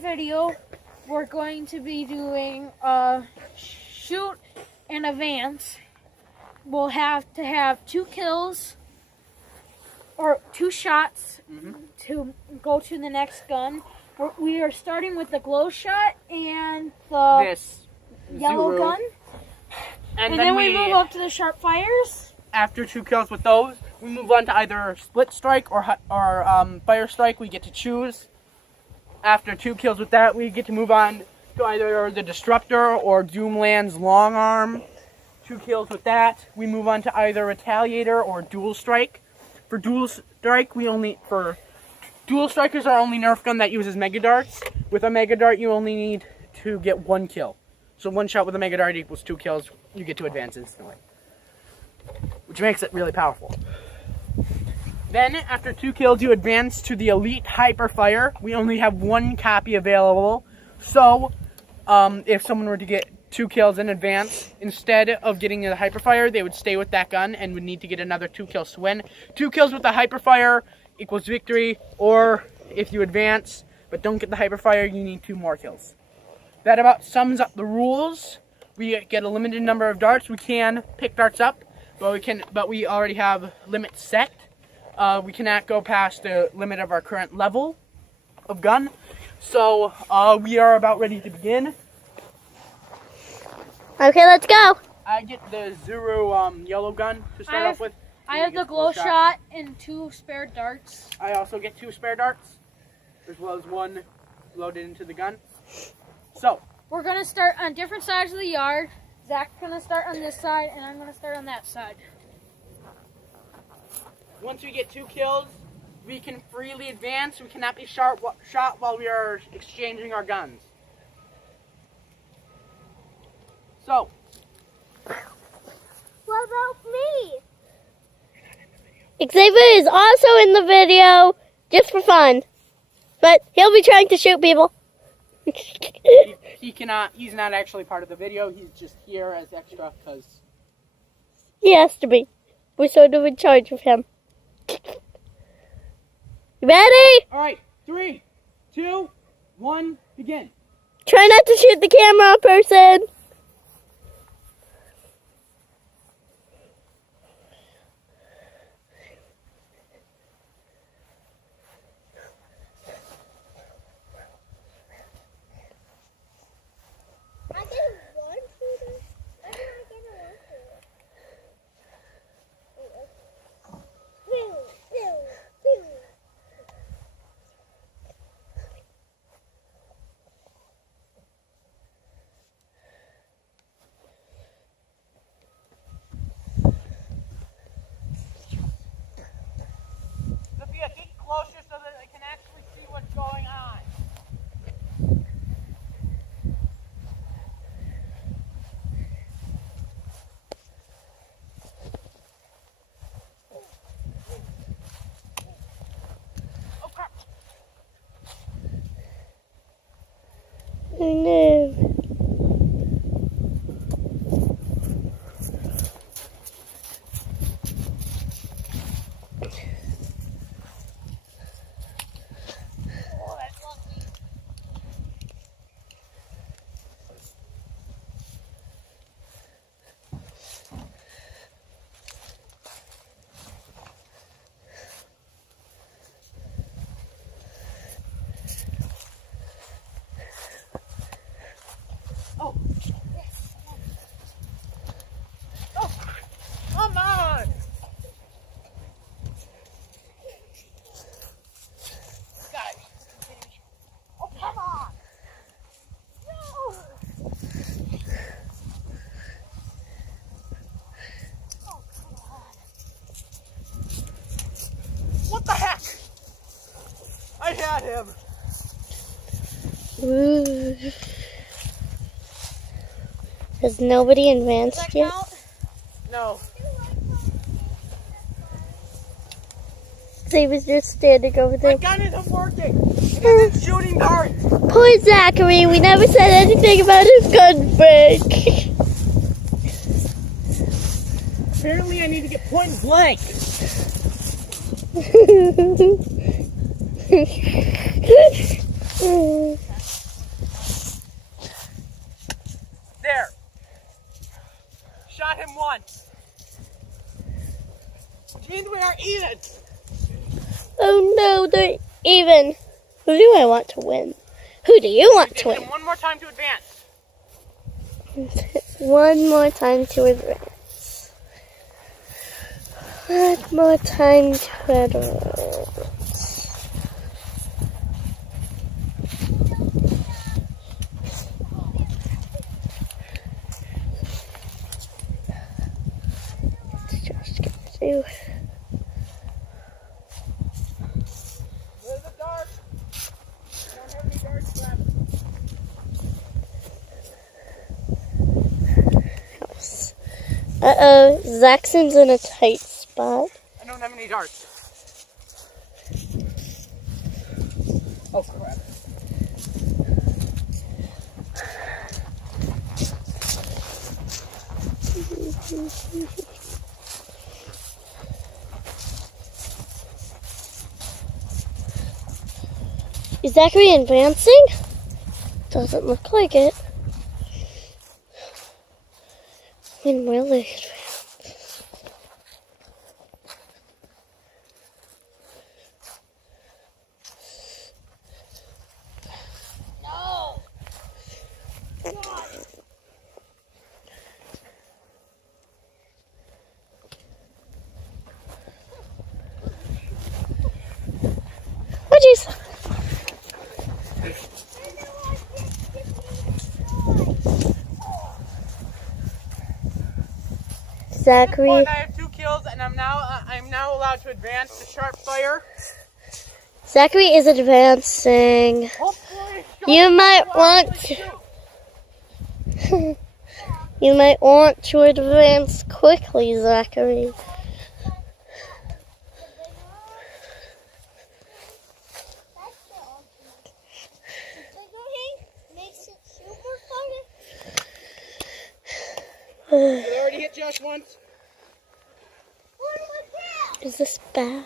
video, we're going to be doing shoot and advance. We'll have to have 2 kills or 2 shots to go to the next gun. We are starting with the glow shot and the yellow gun. And then we move up to the sharp fires. After 2 kills with those, we move on to either split strike or fire strike. We get to choose. After 2 kills with that, we get to move on to either the disruptor or Doomland's long arm. 2 kills with that, we move on to either retaliator or dual strike. For dual strike, dual strike is our only Nerf gun that uses mega darts. With a mega dart, you only need to get 1 kill. So 1 shot with a mega dart equals 2 kills. You get to advance instantly, which makes it really powerful. Then, after 2 kills, you advance to the Elite Hyperfire. We only have 1 copy available. So, if someone were to get 2 kills in advance, instead of getting the Hyperfire, they would stay with that gun and would need to get another 2 kills to win. 2 kills with the Hyperfire equals victory, or if you advance but don't get the Hyperfire, you need 2 more kills. That about sums up the rules. We get a limited number of darts. We can pick darts up, but we already have limits set. We cannot go past the limit of our current level of gun. So we are about ready to begin. Okay, let's go. I get the Zero yellow gun to start off with. I have the glow shot and 2 spare darts. I also get 2 spare darts, as well as 1 loaded into the gun. So we're gonna start on different sides of the yard. Zach's gonna start on this side, and I'm gonna start on that side. Once we get 2 kills, we can freely advance. We cannot be shot while we are exchanging our guns. So, What about me? Xavier is also in the video, just for fun. But he'll be trying to shoot people. he cannot. He's not actually part of the video. He's just here as extra because He has to be. We're sort of in charge of him. You ready? All right, 3, 2, 1, begin. Try not to shoot the camera person. Sophia, get closer so that I can actually see what's going on. Oh crap! Oh no. Oh, oh, come on! Guys, oh, come on! No! Oh, come on! What the heck? I had him. Ooh. Has nobody advanced yet? No. Xavier's just standing over My there. gun isn't working. It isn't shooting darts. Poor Zachary, we never said anything about his gun break. Apparently I need to get point blank. they're even. Who do I want to win? Who do you want to win? One more time to advance. One more time to advance. One more time to advance. What's Josh gonna do? Where's the dart? I don't have any darts left. Uh-oh, Zaxon's in a tight spot. I don't have any darts. Oh, crap. Is Zachary advancing? Doesn't look like it. When will they advance? No. Oh, jeez. Zachary. I have 2 kills, and I'm now allowed to advance to sharp fire. Zachary is advancing. Hopefully, You might want to. You might want to advance quickly, Zachary. Did I already hit Josh once? Is this bad?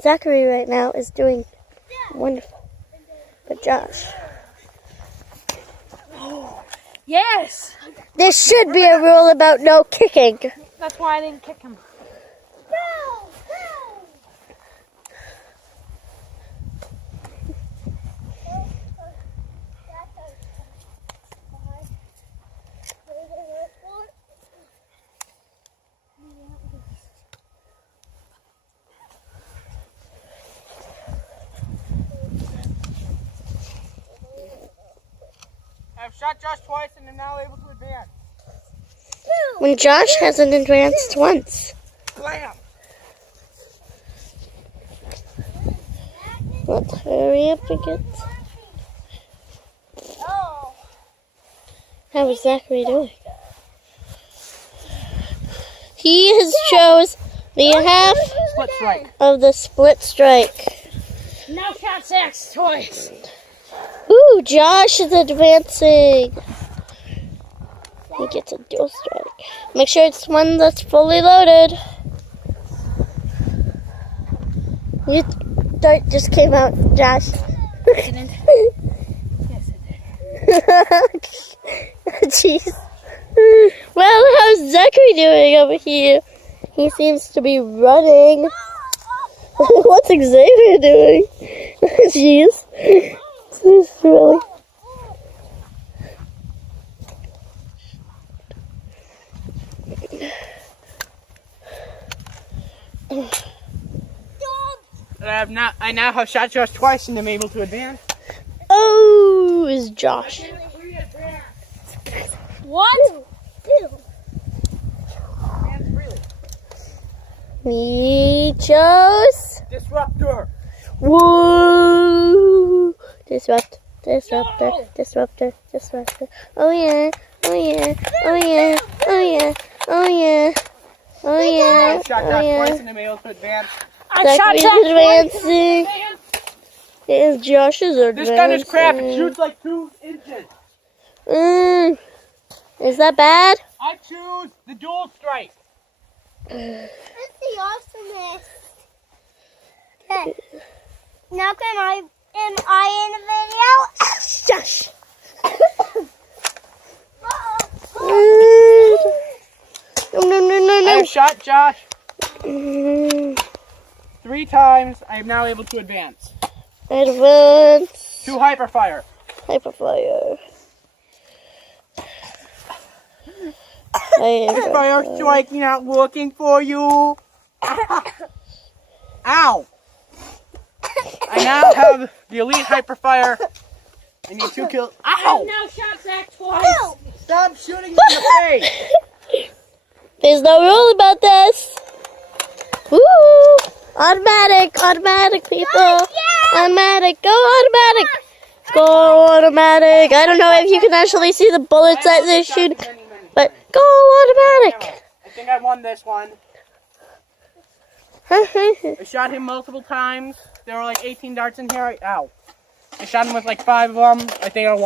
Zachary right now is doing wonderful. But Josh. Yes. There should be a rule about no kicking. That's why I didn't kick him. I've shot Josh twice, and I'm now able to advance. When Josh hasn't advanced once. Blam! Let's hurry up and get. How is Zachary doing? He has chose the half Split strike. of the split strike. Now shot Zach's twice. Ooh, Josh is advancing. He gets a dual strike. Make sure it's one that's fully loaded. Your dart just came out, Josh. Didn't. Yes, it did. Jeez. Well, how's Zachary doing over here? He seems to be running. What's Xavier doing? Jeez. This is really... I now have shot Josh twice, and I'm able to advance. Oh, is Josh. What? We chose. Disruptor. Woo! Disruptor. Oh yeah. Oh yeah. Oh yeah. Oh yeah. Oh yeah. Oh yeah. I've shot Oh Josh yeah. twice, and I'm able to advance. I shot Zachary's Zach advancing. Yes, Josh is advancing. This gun is crap. It shoots like 2 inches. Is that bad? I choose the dual strike. That's the awesomest. Okay. Now am I in a video? Josh. No. I have shot Josh 3 3 times, I am now able to advance. Advance. To hyperfire. Hyperfire. Fire strike not working for you. Ow! I now have the elite hyperfire. I need 2 kills. Ow! Now shot Zach twice. Stop shooting me in the face! There's no rule about this. Woo! Automatic, people. Automatic, go automatic. Go automatic. I don't know if you can actually see the bullets that they're shooting, but go automatic. I think I won this one. I shot him multiple times. There were like 18 darts in here. Ow. I shot him with like 5 of them. I think I won.